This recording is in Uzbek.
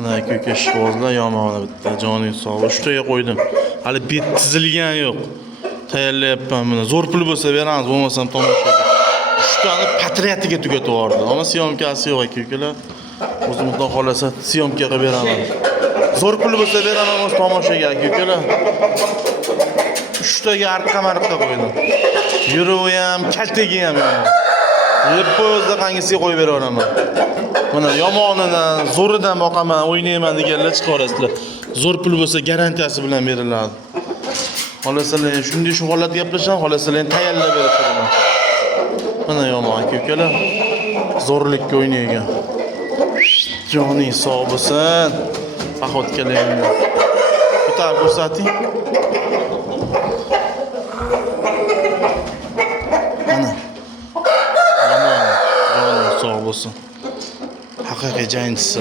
Mana aka ishqibozlar yomoni bitta joning sog'. 3 taga qo'ydim. Hali bet tizilgan yo'q. Tayyorlayapman buni. Zo'r pul bo'lsa beramiz, bo'lmasam tomoshaga. 3 tani patriotiga tugatib yubordi. Ama syomkasi yo'q aka-ukalar. O'zimizdan qolasa syomka qilib beraman. Zo'r pul bo'lsa beraman tomoshaga aka-ukalar. 3 taga arqa-marqa qo'ydim. Yuruvi ham, kaltagi ham yomon. Yeb qo'ysa qangisiga qo'yib beraveraman. Mana yomonidan, zo'ridan boqaman, o'ynayman deganlar chiqarasizlar. Zo'r pul bo'lsa garantiyasi bilan beriladi. Xohlasalar shunday shu holat gaplasham, xohlasalar tayyorlab berishadi. Mana yomon aka-ukalar. Zo'rlikka o'ynaygan. Joning sog' bo'lsin. Paxotkalayim. Ko'tarib ko'rsating. Mana. Yomon. Joning sog' bo'lsin. Haqiqiy jangchisi.